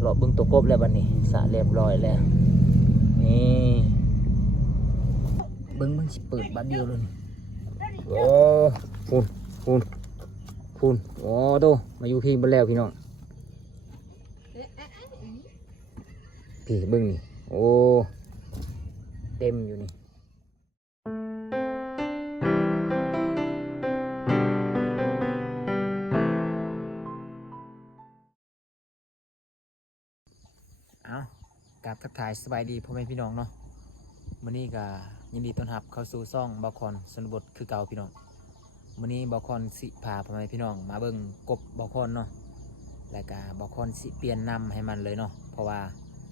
เลาะบึงตัวกบแล้วบัดนี้สระเรียบร้อยแล้วนี่บึงมันสิเปิดบัดเดียวเลยโอ้คุณโอ้โตมาอยู่พี่บนแล้วพี่น้องพี่บึงนี่โอ้เต็มอยู่นี่เอากราบทักทายสบายดีพ่อแม่พี่น้องเนาะมื้อนี้ก็ยินดีต้อนรับเข้าสู่ซ่องบอคอนชนบทคือเก่าพี่น้องมื้อนี้บอคอนสิพาพ่อแม่พี่น้องมาเบิ่งกบบอคอนเนาะแล้วก็บอคอนสิเปลี่ยนนำให้มันเลยเนาะเพราะว่า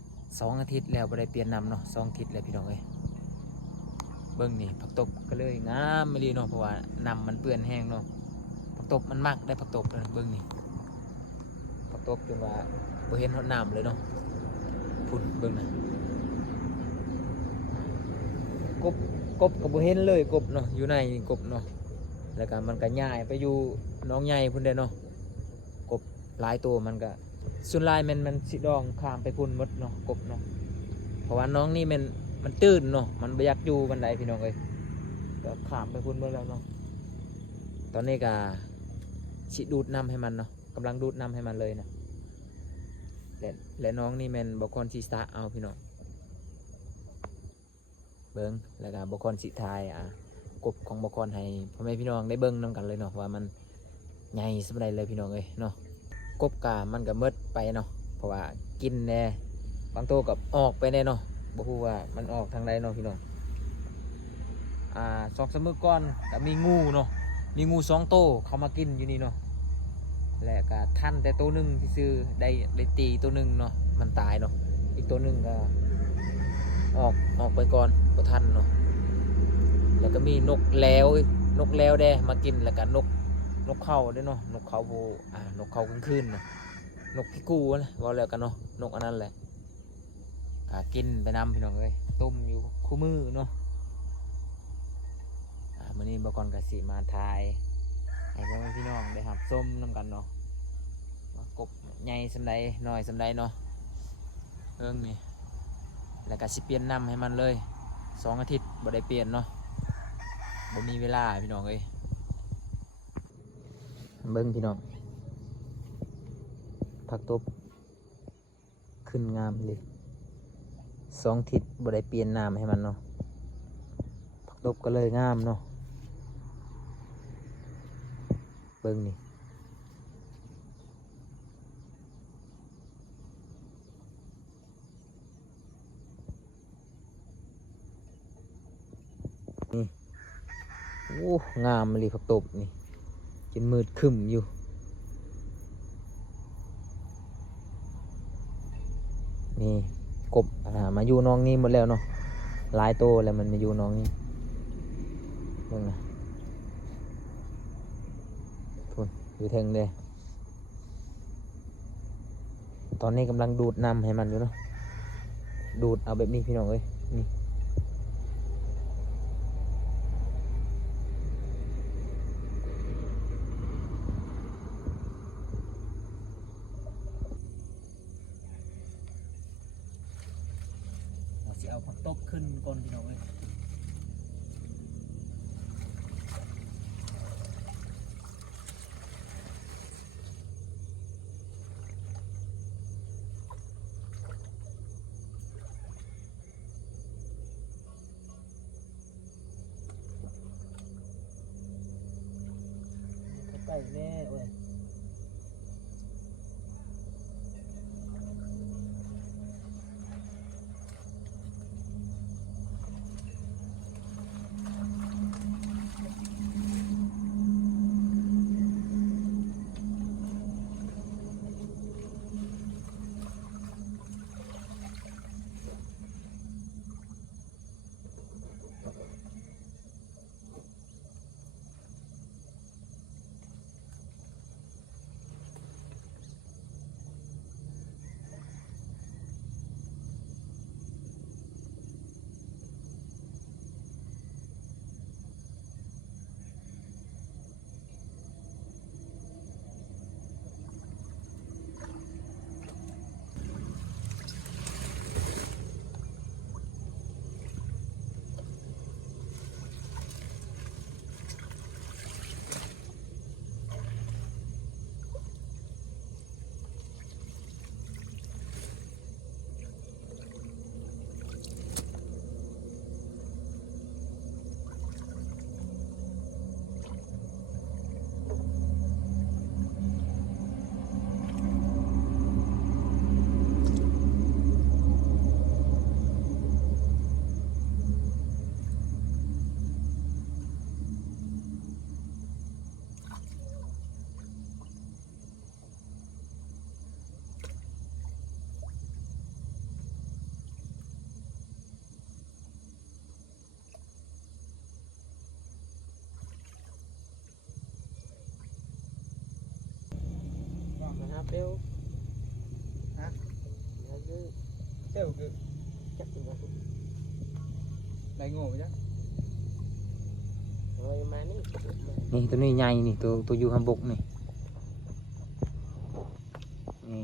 2 อาทิตย์แล้วบ่ได้เปลี่ยนนำเนาะ2 อาทิตย์แล้วพี่น้องเอ้ยเบิ่งนี่ผักตบก็เลยงามไม่ดีเนาะเพราะว่านำมันเปื้อนแห้งเนาะผักตบมันมากได้ผักตบเลยเบิ่งนี่ผักตบจนว่าบ่เห็นหดน้ำเลยเนาะพุ่นเบิ่งนะกบก็บ่เห็นเลยกบเนาะอยู่ในกบเนาะแล้วก็มันก็ย้ายไปอยู่น้องใหญ่พุ่นเด้เนาะกบหลายตัวมันก็ส่วนหลายมันสิดองข้ามไปพุ่นหมดเนาะกบเนาะเพราะว่าน้องนี่มันตื่นเนาะมันบ่อยากอยู่บันไดพี่น้องเอ้ยก็ข้ามไปพุ่นหมดแล้วเนาะตอนนี้ก็สิดูดน้ำให้มันเนาะกำลังดูดน้ำให้มันเลยนะและน้องนี่แม่นบ่ควรสิสะเอาพี่น้องเบิ้งแล้วก็บกรสิทายกบของบกรให้พ่อแม่พี่น้องได้เบิ้งนํกันเลยเนาะว่ามันใหญ่สบายเลยพี่น้องเอ้ยเนาะกบกามันก็เมิดไปเนาะเพราะว่ากินแน่บางตัวกับออกไปแน่เนาะบ่ฮู้ว่ามันออกทางใดเนาะพี่น้อง2-3 มื้อก่อนก็มีงูเนาะมีงู2 ตัวเข้ามากินอยู่นี่เนาะและก็ทันแต่ตัวหนึ่งที่ซื้อได้ตีตัวหนึ่งเนาะมันตายเนาะอีกตัวหนึ่งก็ออกไปก่อนบ่ทันเนาะแล้วก็มีนกแล้วแดมากินแล้วก็นกเขาด้วยเนาะนกเขานกเขากลางคืนเนาะนกพิกูนะว่าแล้วกันเนาะนกอันนั้นแหละกินไปน้ำพี่น้องเลยต้มอยู่คู่มือเนาะมื้อนี้บ่ก่อนก็สิมาทายให้พ่อแม่พี่น้องได้รับชมนำกันเนาะกบใหญ่สำใดน้อยสำใดเนาะนี่แล้วก็สิเปลี่ยนน้ำให้มันเลย2 อาทิตย์บ่ได้เปลี่ยนเนาะบ่มีเวลาพี่น้องเอ้ยเบิ่งพี่น้องผักตบขึ้นงามเลย2 อาทิตย์บ่ได้เปลี่ยนน้ำให้มันเนาะผักตบก็เลยงามเนาะเบิ่งนี่โอ้งามเลยผักตบนี่จนมืดครึ้มอยู่นี่กบมาอยู่น้องนี้หมดแล้วเนาะหลายโตแล้วมันมาอยู่น้องนี้เบิ่งนะทุนอยู่เทิงเลยตอนนี้กำลังดูดน้ำให้มันอยู่เนาะดูดเอาแบบนี้พี่น้องเอ้ยนี่เอาผักตบขึ้นก่อนพี่น้องเลยใกล้แน่เว้ย นะครับเร็ว ฮะ แล้วคือ เซลคือ จับตัว ไรโง่ไปจ้ะ rồi mà nó นี่ตัวนี้ใหญ่นี่ตัวอยู่ข้างบกนี่นี่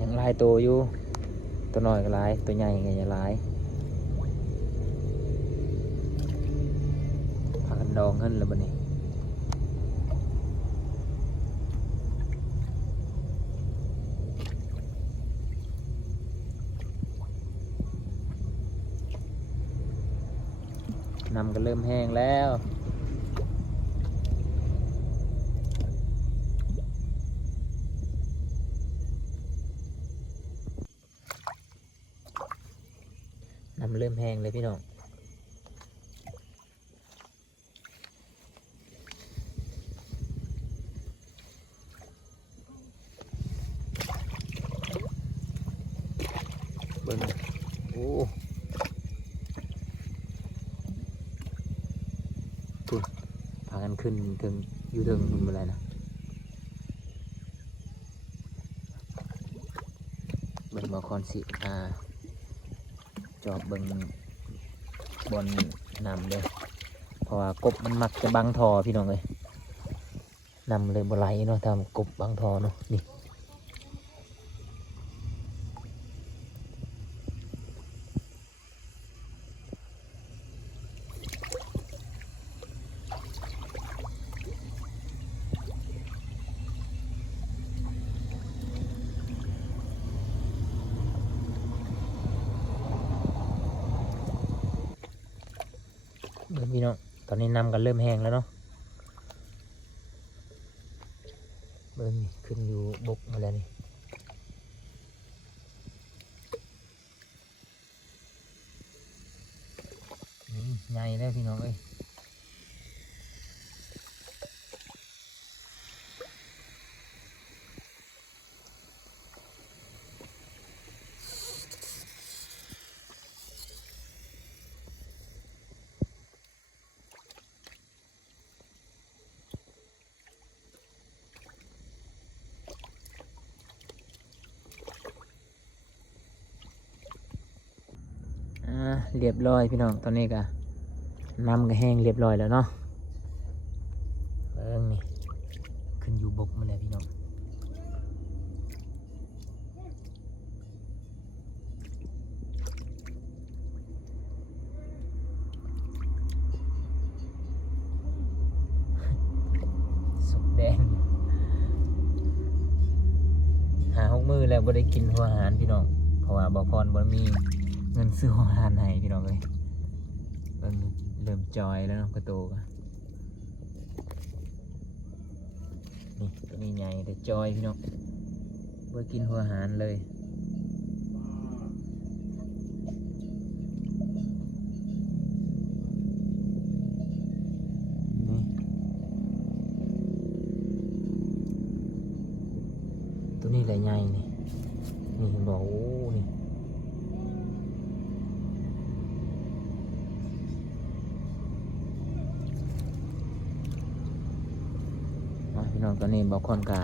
ยังหลายตัวอยู่ตัวน้อยก็หลายตัวใหญ่ก็ยังหลายพากันดองขึ้นแล้วบัดนี้น้ำก็เริ่มแห้งแล้วน้ำเริ่มแห้งเลยพี่น้องเบิ่งโอ้พุ่นพากันขึ้นถึงอยู่ถึงพุ่นเมื่อไรนะเบิ่งบ่คอนสิจอบเบิ่งบนนำเลยเพราะว่ากบมันมักจะบังทอพี่น้องเลยนำเลยบ่ไหลเนาะทำกบบังทอเนาะนี่เบิ่งพี่น้องตอนนี้นำกันเริ่มแห้งแล้วเนาะเบิ่งนี่ขึ้นอยู่บกมาแล้วนี่ใหญ่แล้วพี่น้องเอ้ยเรียบร้อยพี่น้องตอนนี้ก็น้ำก็แห้งเรียบร้อยแล้วเนาะเบิ่งนี่ขึ้นอยู่บกมาแล้วพี่น้องสุกแดงหา6 มื้อแล้วบ่ได้กินหัวอาหารพี่น้องเพราะว่าบ่พรบ่มีเงินซื้อหัวอาหารให้พี่น้องเลยเริ่มจอยแล้วเนาะกระโตกนี่ตัวนี้ใหญ่แต่จอยพี่น้องบ่กินหัวอาหารเลยนี่ตัวนี้แหละใหญ่นี่นี่เห็นบอกโอ้นี่พี่น้องตอนนี้บอกคอนกา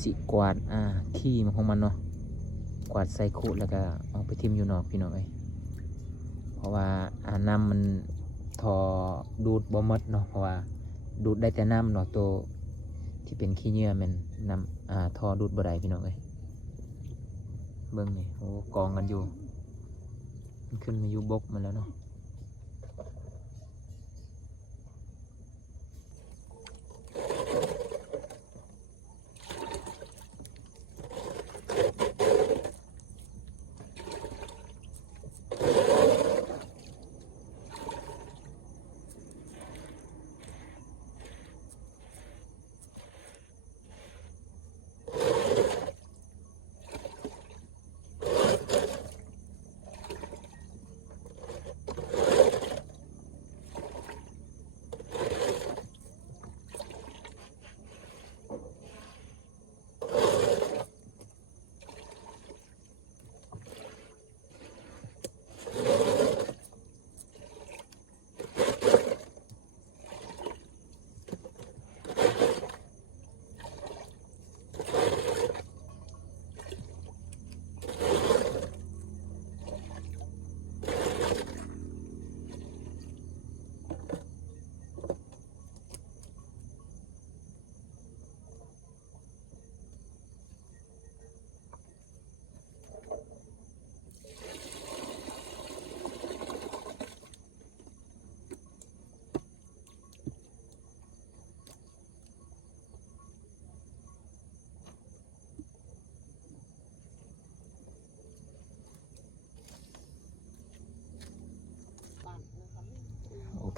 สิกวาดขี้มันของมันเนาะกวาดใส่คุแล้วก็เอาไปทิ่มอยู่นอกพี่น้องเอ้ยเพราะว่าน้ำมันทอดูดบ่หมดเนาะเพราะว่าดูดได้แต่น้ำเนาะตัวที่เป็นขี้เหงื่อมันน้ำทอดูดบ่ได้พี่น้องเอ้ยเบิ่งนี่โอ้กองกันอยู่มันขึ้นมาอยู่บกมันแล้วเนาะ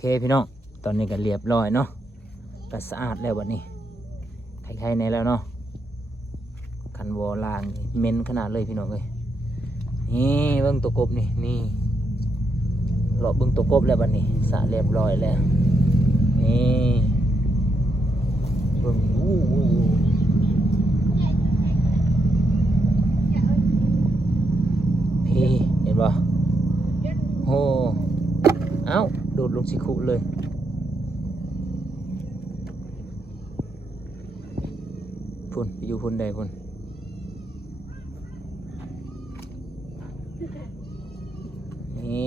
เคพี่น้องตอนนี้ก็เรียบร้อยเนาะก็สะอาดแล้วบัดนี้ไข่ๆในแล้วเนาะคันวอล่างนี่เหม็นขนาดเลยพี่น้องเอ้ยนี่เบิ่งตัวกบนี่เลาะเบิ่งตัวกบแล้วบัดนี้สะเรียบร้อยแล้วนี่เบิ่งพี่เห็นป่ะโอ้เอ้าโดดลงสิคุเลยพุ่นไปอยู่พุ่นใดพุ่นนี่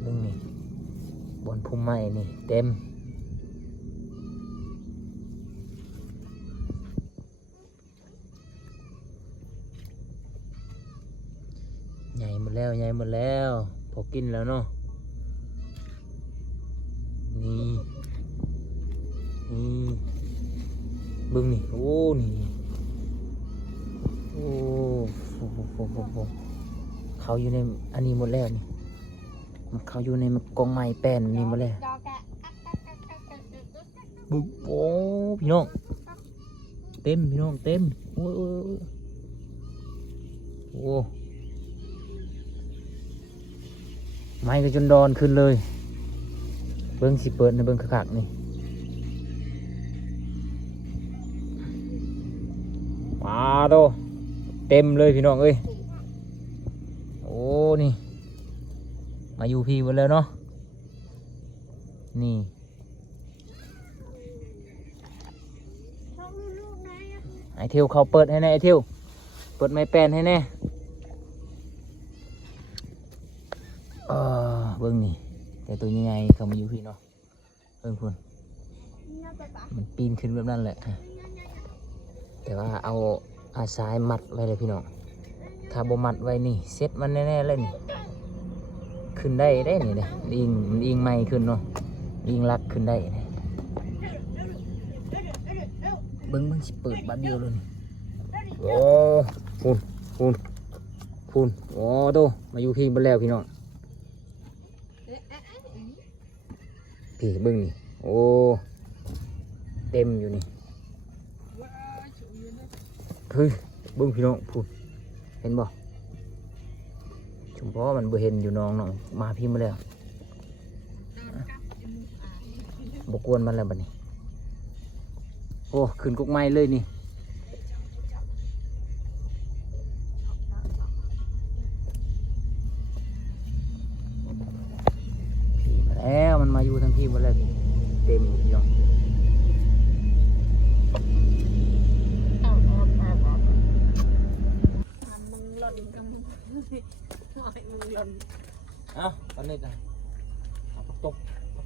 เบิ่งนี่บนพุ่มไม้นี่เต็มใหญ่หมดแล้วพอกินแล้วเนาะนี่เบิ่งนี่โอ้นี่โอ้โหเขาอยู่ในอันนี้หมดแล้วนี่เขาอยู่ในกองไม้แป้นนี่หมดแล้วบึ้งโอ้พี่น้องเต็มพี่น้องเต็มโอ้ไม้ก็จนดอนขึ้นเลยเบิ้งสิเปิดในเบิ้งคักๆนี่มาโตเต็มเลยพี่น้องเอ้ยโอ้นี่มาอยู่พี่หมดแล้วเนาะนี่ไอเทียวเขาเปิดให้แน่ไอเทียวเปิดไม้แป้นให้แน่เบิ้งนี่แต่ตัวยังไงเขามาอยู่พี่เนาะเบิ้งคุณมันปีนขึ้นแบบนั้นแหละแต่ว่าเอาอาสายมัดไว้เลยพี่น้องถ้าบ่มัดไว้นี่เซ็ตมันแน่ๆเลยนี่ขึ้นได้นี่เลยมันอิงไม่ขึ้นเนาะอิงลักขึ้นได้นี่เบิ้งสิเปิดบาดเดียวเลยนี่โอ้พูนโอ้โตมาอยู่พี่บนแล้วพี่น้องพี่เบิ้งนี่โอ้เต็มอยู่นี่เฮ้ยเบิ้งพี่น้องพูดเห็นบ่ชุมพอมันบ่เห็นอยู่น้องมาพี่มาแล้วบกวนมันแล้วบัดนี้โอ้ขึ้นกุกไม้เลยนี่พี่มาแล้วมันมาอยู่ทั้งพี่มาแล้วเต็มพี่น้องเอ้าตอนนี้กัน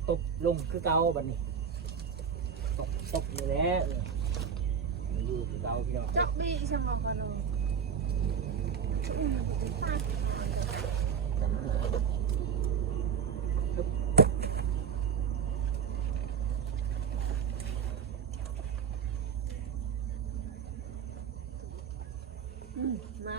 ตกลงคือเก่าบัดนี้ตกอยู่แล้วอยู่คือเก่าพี่น้อง จับบีใช่ไหมกันเนาะมา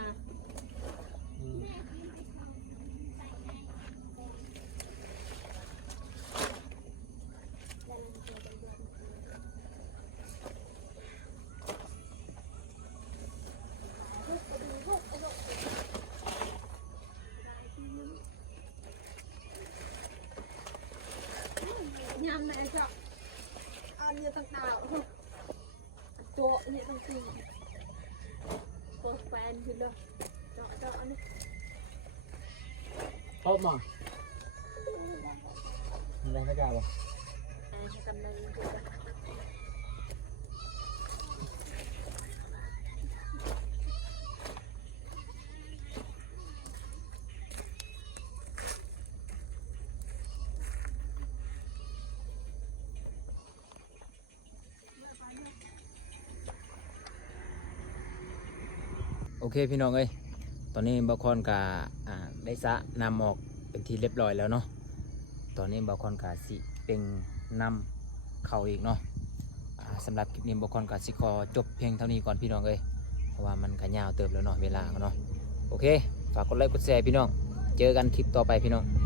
nhằm này chọn ăn như thằng nào chỗ như thằng gì có fan thì đâu chọn đi ครบมั้งอะไรไม่กล้าบ่ cầm này thì โอเคพี่น้องเอ้ยตอนนี้บาคอนกาได้สะนำออกเป็นที่เรียบร้อยแล้วเนาะตอนนี้บาคอนกาสิเป็นนำเข่าอีกเนาะสำหรับคลิปนี้บาคอนกาสิขอจบเพียงเท่านี้ก่อนพี่น้องเอ้ยเพราะว่ามันก็ยาวเติบแล้วเนาะเวลาเนาะโอเคฝากกดไลค์กดแชร์พี่น้อง เจอกันคลิปต่อไปพี่น้อง